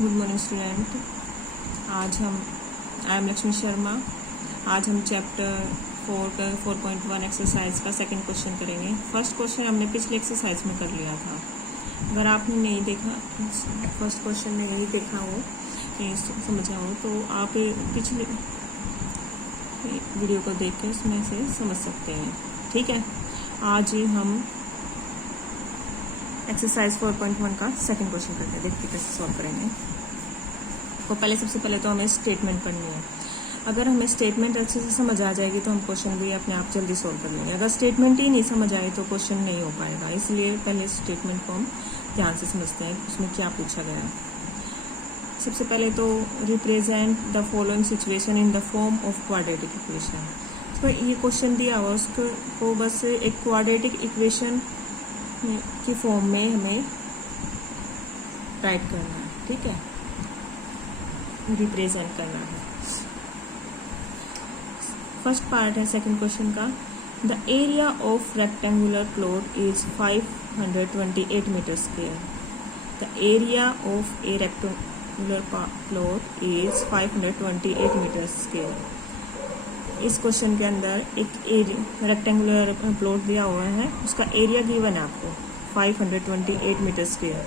Good morning student. I am Lakshmi Sharma. आज हम chapter 4.1 exercise का सेकंड क्वेश्चन करेंगे। फर्स्ट क्वेश्चन हमने पिछले एक्सरसाइज में कर लिया था। अगर आपने नहीं देखा, फर्स्ट क्वेश्चन में नहीं देखा हो, नहीं समझा हो, तो आप पिछले वीडियो को देख के उसमें से समझ सकते हैं। ठीक है, आज ही हम एक्सरसाइज 4.1 का सेकंड क्वेश्चन करते हैं। देखते कैसे सॉल्व करेंगे। तो सबसे पहले तो हमें स्टेटमेंट पढ़नी है। अगर हमें स्टेटमेंट अच्छे से समझ आ जाएगी तो हम क्वेश्चन भी अपने आप जल्दी सॉल्व कर लेंगे। अगर स्टेटमेंट ही नहीं समझ आए तो क्वेश्चन नहीं हो पाएगा। इसलिए पहले स्टेटमेंट को हम ध्यान से समझते हैं, उसमें क्या पूछा गया है। सबसे पहले तो represent the following situation in the form of quadratic equation. तो ये क्वेश्चन दिया हुआ उसको बस एक क्वाड्रेटिक इक्वेशन की फॉर्म में हमें राइट करना है। ठीक है, रिप्रेजेंट करना है। फर्स्ट पार्ट है सेकंड क्वेश्चन का। The area of rectangular plot is 528 metre square. The area of a rectangular plot is 528 metre square. इस क्वेश्चन के अंदर एक रेक्टेंगुलर प्लॉट दिया हुआ है, उसका एरिया गिवन है आपको 528 metre square.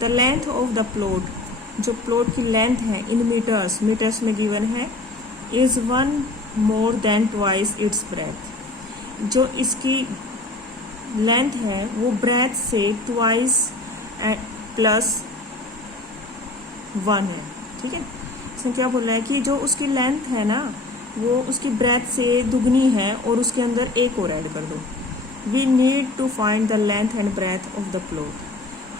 The length of the plot, जो प्लॉट की लेंथ है इन मीटर्स में गिवन है, is 1 more than twice its breadth. जो इसकी लेंथ है वो ब्रेथ से ट्वाइस प्लस 1 है। ठीक है, इसमें क्या बोल रहा है कि जो उसकी लेंथ है ना वो उसकी ब्रेथ से दुगनी है और उसके अंदर एक और ऐड कर दो। We need to find the length and breadth of the plot.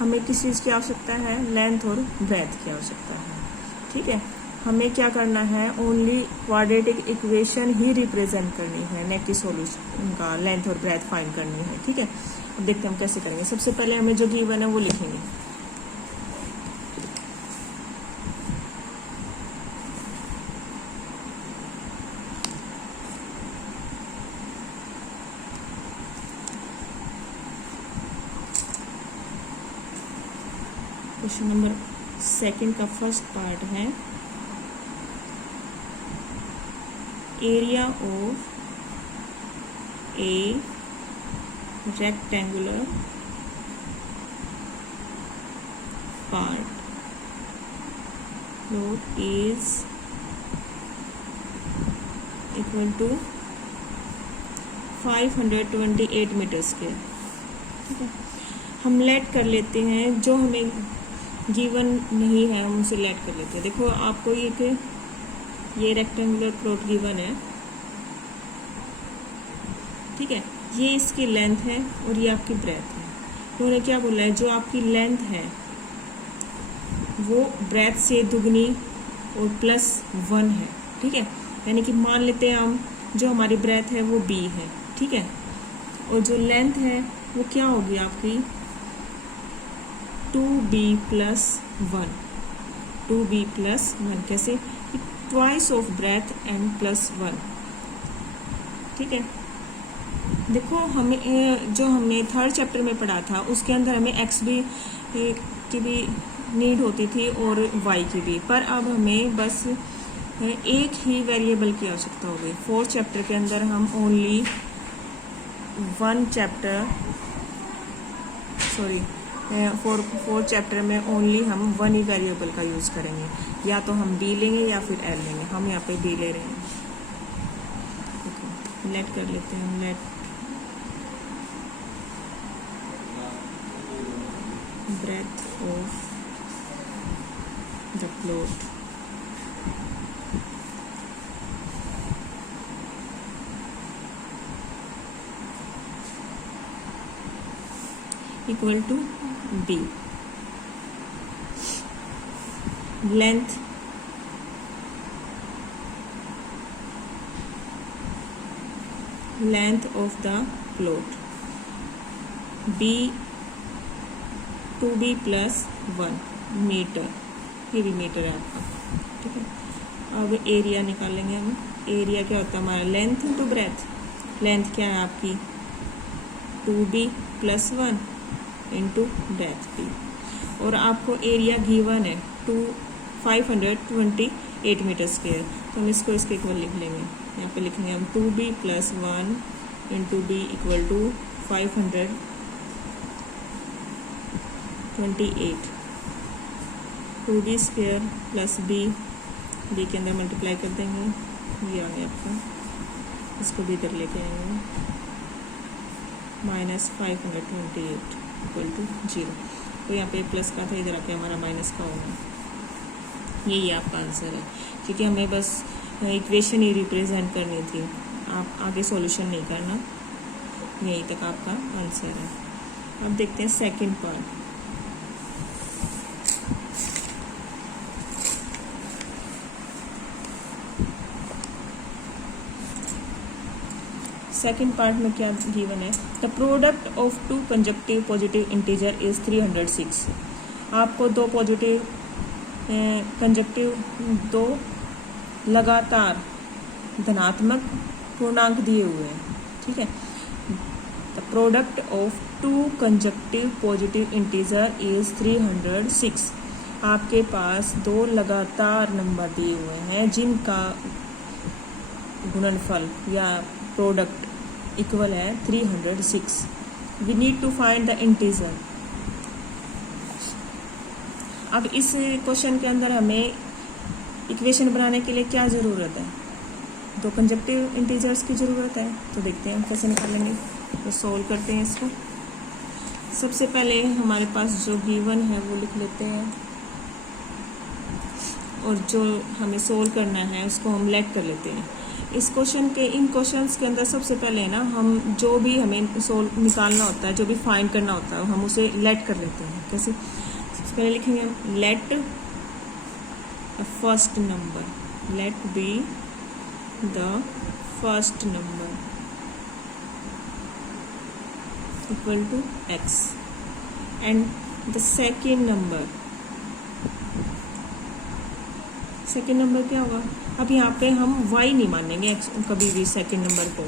हमें किस चीज़ की आवश्यकता है? लेंथ और ब्रेथ की आवश्यकता है। ठीक है, हमें क्या करना है? ओनली क्वाड्रेटिक इक्वेशन ही रिप्रेजेंट करनी है, न कि सॉल्यूशन का लेंथ और ब्रेथ फाइंड करनी है। ठीक है, अब देखते हैं हम कैसे करेंगे। सबसे पहले हमें जो गिवन है वो लिखेंगे। क्वेश्चन नंबर सेकंड का फर्स्ट पार्ट है area of a rectangular part plot is equal to 528 metre square. ठीक है, हम लेट कर लेते हैं, जो हमें गिवन नहीं है हम उसे लेट कर लेते हैं। देखो आपको ये रेक्टेंगुलर प्लॉट गिवन है। ठीक है, ये इसकी लेंथ है और ये आपकी ब्रेथ है। उन्होंने क्या बोला है? जो आपकी लेंथ है वो ब्रेथ से दुगनी और प्लस 1 है। ठीक है, यानी कि मान लेते हैं हम जो हमारी ब्रेथ है वो b है। ठीक है, और जो लेंथ है वो क्या होगी आपकी? 2b plus 1। 2b प्लस 1 कैसे? Twice of breadth and plus 1। ठीक है, देखो हमें जो हमने थर्ड चैप्टर में पढ़ा था उसके अंदर हमें x भी की भी नीड होती थी और y की भी, पर अब हमें बस एक ही वेरिएबल की आवश्यकता होगी। फोर्थ चैप्टर के अंदर हम ओनली फोर्थ चैप्टर में ओनली हम 1 ही वेरिएबल का यूज़ करेंगे। या तो हम b लेंगे या फिर l लेंगे। हम यहाँ पे b ले रहे हैं। लेट कर लेते हैं। Let breadth of the plot equal to b। Length of the plot b 2b plus 1 metre. ये भी मीटर है आपका। ठीक है, अब एरिया निकालेंगे हम। एरिया क्या होता है हमारा? Length into breadth. लेंथ क्या है आपकी? 2b plus 1 into breadth b। और आपको एरिया गिवन है 528 मीटर स्क्वेयर। तो हम इसको इसके इक्वल लिख लेंगे, यहाँ पे लिखेंगे हम 2b + 1 × b = 528, 2b² + b के अंदर मल्टीप्लाई कर देंगे, ये आ गया आपका, इसको भी इधर लेके आएंगे, -528 = 0। तो यहाँ पे प्लस का था, इधर आके हमारा माइनस का होगा। यही आपका आंसर है, क्योंकि हमें बस इक्वेशन ही रिप्रेजेंट करनी थी, आप आगे सॉल्यूशन नहीं करना। यहीं तक आपका आंसर है। अब देखते हैं सेकंड पार्ट। सेकंड पार्ट में क्या गिवन है, the product of 2 conjunctive positive integer is 306। आपको 2 पॉजिटिव कंजक्टिव 2 लगातार धनात्मक पूर्णांक दिए हुए हैं, ठीक है। The product of 2 conjunctive positive integer is 306। आपके पास 2 लगातार नंबर दिए हुए हैं जिनका गुणनफल या प्रोडक्ट इक्वल है 306। We need to find the integer. अब इस क्वेश्चन के अंदर हमें इक्वेशन बनाने के लिए क्या ज़रूरत है, 2 कंजक्टिव इंटीजर्स की ज़रूरत है। तो देखते हैं हम कैसे निकालेंगे, तो सोल्व करते हैं इसको। सबसे पहले हमारे पास जो गिवन है वो लिख लेते हैं, और जो हमें सोल्व करना है उसको हम लेट कर लेते हैं। इस क्वेश्चन के, इन क्वेश्चंस के अंदर सबसे पहले ना हम जो भी हमें सोल्व निकालना होता है, जो भी फाइंड करना होता है, हम उसे लेट कर लेते हैं। कैसे? सबसे पहले लिखेंगे हम let first number, let be the first number equal to x and the second number, second number क्या होगा। अब यहाँ पे हम y नहीं मानेंगे कभी भी सेकेंड नंबर को।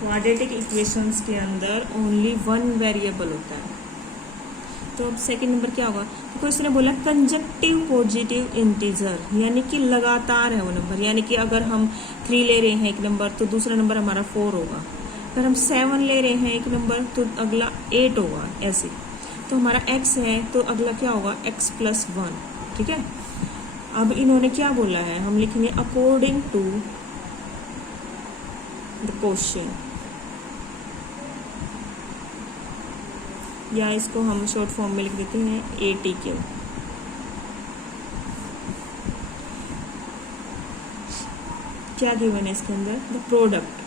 क्वाड्रेटिक इक्वेशंस के अंदर ओनली 1 वेरिएबल होता है। तो अब सेकेंड नंबर क्या होगा, तो इसने बोला कंजक्टिव पॉजिटिव इंटीजर, यानी कि लगातार है वो नंबर। यानी कि अगर हम 3 ले रहे हैं एक नंबर, तो दूसरा नंबर हमारा 4 होगा। अगर हम 7 ले रहे हैं एक नंबर, तो अगला 8 होगा, ऐसे। तो हमारा x है, तो अगला क्या होगा, x + 1, ठीक है। अब इन्होंने क्या बोला है, हम लिखेंगे अकॉर्डिंग टू द क्वेश्चन, या इसको हम शॉर्ट फॉर्म में लिख देते हैं ATQ। क्या गिवन है इसके अंदर, द प्रोडक्ट,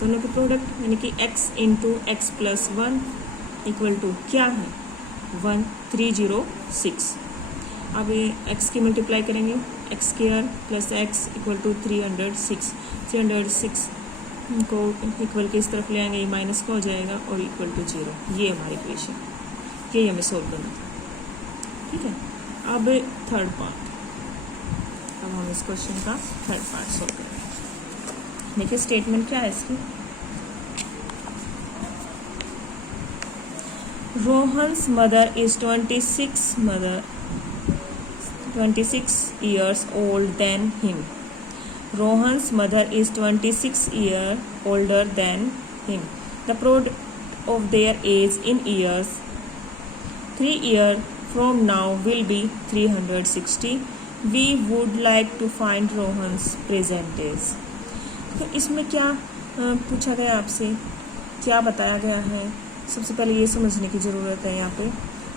दोनों के प्रोडक्ट, यानी कि x × x + 1 इक्वल टू क्या है 306। अब ये x की मल्टीप्लाई करेंगे, x² + x = 306। 306 को इक्वल के इस तरफ ले आएंगे, ये माइनस का हो जाएगा और इक्वल टू 0। ये हमारी इक्वेशन, ये हमें सोल्व करना था, ठीक है। अब थर्ड पार्ट, अब हम इस क्वेश्चन का थर्ड पार्ट सोल्व करेंगे। देखिए स्टेटमेंट क्या है इसकी, Rohan's mother is 26 years old than him. Rohan's mother is 26 years older than him. The product of their age in years 3 years from now will be 360. We would like to find Rohan's present age. तो इसमें क्या पूछा गया आपसे, क्या बताया गया है, सबसे पहले ये समझने की ज़रूरत है। यहाँ पे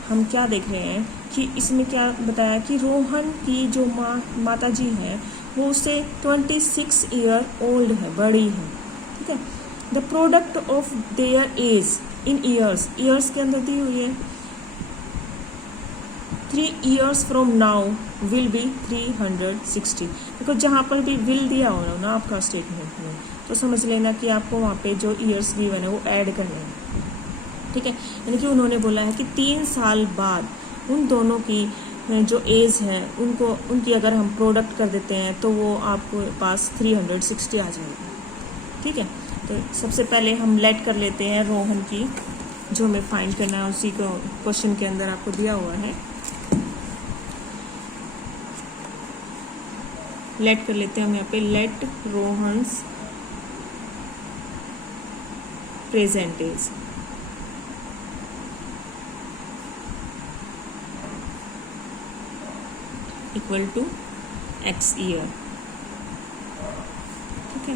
हम क्या देख रहे हैं कि इसमें क्या बताया कि रोहन की जो माता जी हैं वो उससे 26 ईयर ओल्ड है, बड़ी है, ठीक है। The product of their age in years के अंदर दी हुई है। 3 years from now will be 360। देखो जहाँ पर भी विल दिया हो ना आपका स्टेटमेंट में, तो समझ लेना कि आपको वहाँ पे जो ईयर्स गिवन है वो ऐड करने हैं, ठीक है। यानी कि उन्होंने बोला है कि 3 साल बाद उन दोनों की जो एज है उनकी अगर हम प्रोडक्ट कर देते हैं तो वो आपको पास 360 आ जाएगी, ठीक है। तो सबसे पहले हम लेट कर लेते हैं रोहन की, जो हमें फाइंड करना है उसी को क्वेश्चन के अंदर आपको दिया हुआ है। लेट कर लेते हैं हम यहाँ पे, let Rohan's present age equal to x year, ठीक है।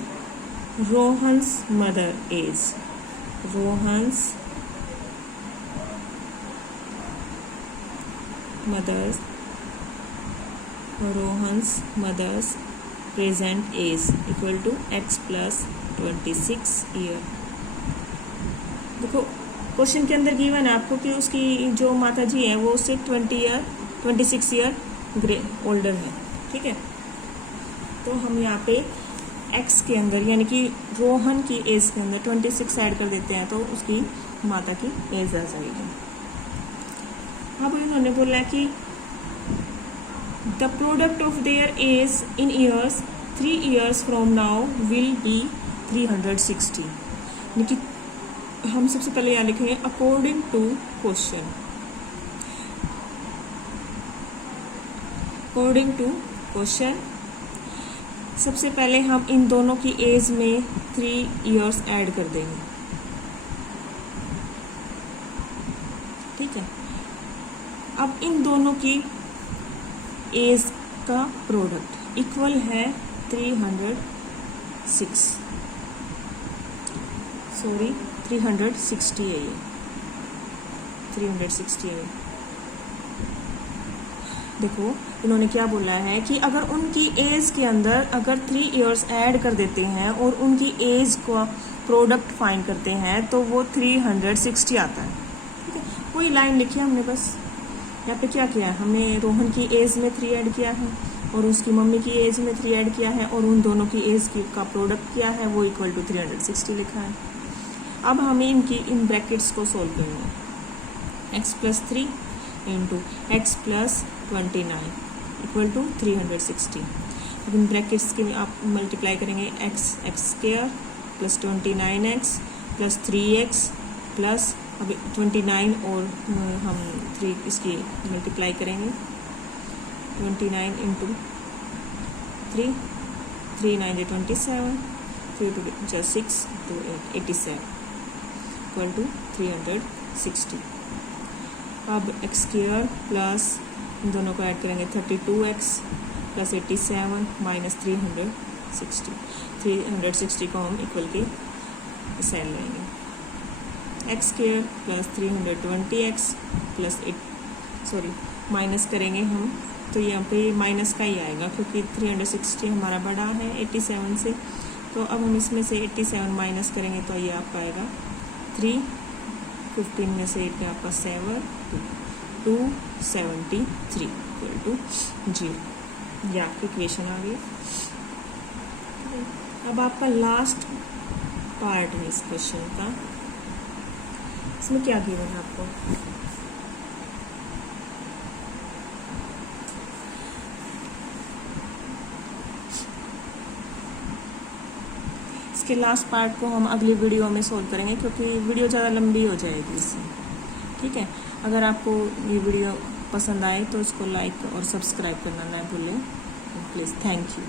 Rohan's mother age, Rohan's mother's present age equal to x plus 26 year. देखो क्वेश्चन के अंदर गिवन है आपको कि उसकी जो माता जी है वो उससे 26 ईयर ओल्डर है, ठीक है। तो हम यहाँ पे एक्स के अंदर यानी कि रोहन की एज के अंदर 26 ऐड कर देते हैं तो उसकी माता की एज आ जाएगी। अब इन्होंने बोला कि the product of their age in years 3 years from now will be 360, यानी कि हम सबसे पहले यहाँ लिखेंगे according to question, according to question. सबसे पहले हम इन दोनों की एज में 3 years ऐड कर देंगे, ठीक है। अब इन दोनों की एज का प्रोडक्ट इक्वल है 360 है ये, 360 है। देखो इन्होंने क्या बोला है कि अगर उनकी एज के अंदर अगर 3 years ऐड कर देते हैं और उनकी एज का प्रोडक्ट फाइंड करते हैं तो वो 360 आता है, ठीक है। कोई लाइन लिखी है हमने, बस यहाँ पे क्या किया है, हमने रोहन की एज में 3 ऐड किया है और उसकी मम्मी की एज में 3 ऐड किया है और उन दोनों की एज की का प्रोडक्ट किया है, वो इक्वल टू 360 लिखा है। अब हमें इन ब्रैकेट्स को सोल्व करेंगे, x plus 3 into x plus 29 equal to 360। अब इन ब्रैकेट्स के आप मल्टीप्लाई करेंगे, x square plus 29x plus 3x plus अब 29 और हम 3 इसकी मल्टीप्लाई करेंगे, 29 इंटू 3, 3 9 27, 3 2 6 2 87 इक्वल टू 360। अब एक्स स्क्वायर प्लस इन दोनों को ऐड करेंगे 32x प्लस 87 माइनस 360 को हम इक्वल के साइड लेंगे, x square plus 320x plus minus करेंगे हम, तो यहाँ पे माइनस का ही आएगा क्योंकि 360 हमारा बड़ा है 87 से। तो अब हम इसमें से 87 माइनस करेंगे तो ये आपका आएगा 3, 15 में से 8 में आपका 7, 273 इक्वल टू 0। ये आपकी इक्वेशन आ गई। अब आपका लास्ट पार्ट है इस क्वेश्चन का, इसमें क्या गिवन है आपको, इसके लास्ट पार्ट को हम अगली वीडियो में सोल्व करेंगे क्योंकि वीडियो ज़्यादा लंबी हो जाएगी इससे, ठीक है। अगर आपको ये वीडियो पसंद आए तो इसको लाइक और सब्सक्राइब करना ना भूलें प्लीज़। Thank you.